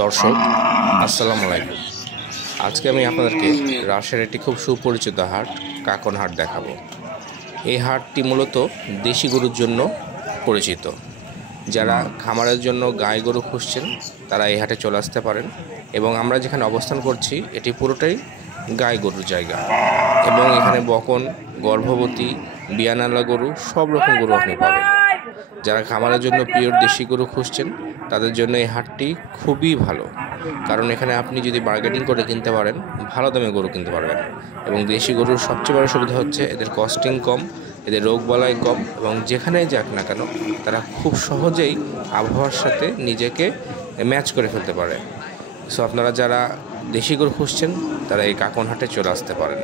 দর্শক আসসালামু আলাইকুম। আজকে আমি আপনাদেরকে রাজশাহীর একটি খুব সুপরিচিত হাট কাকন হাট দেখাবো। এই হাটটি মূলত দেশি গরুর জন্য পরিচিত। যারা খামারের জন্য গাই গরু খুঁজছেন তারা এই হাটে চলে আসতে পারেন। এবং আমরা যেখানে অবস্থান করছি এটি পুরোটাই গাই গরুর জায়গা, এবং এখানে বকন, গর্ভবতী, বিয়ানালা গরু সব রকম গরু আপনি পাবেন। যারা খামারের জন্য পিওর দেশি গরু খুঁজছেন তাদের জন্য এই হাটটি খুবই ভালো, কারণ এখানে আপনি যদি বার্গেনিং করে কিনতে পারেন ভালো দামে গরু কিনতে পারবেন। এবং দেশি গরুর সবচেয়ে বড় সুবিধা হচ্ছে এদের কস্টিং কম, এদের রোগ বালাই কম, এবং যেখানেই যাক না কেন তারা খুব সহজেই আবহাওয়ার সাথে নিজেকে ম্যাচ করে ফেলতে পারে। সো আপনারা যারা দেশি গরু খুঁজছেন তারা এই কাকন হাটে চলে আসতে পারেন।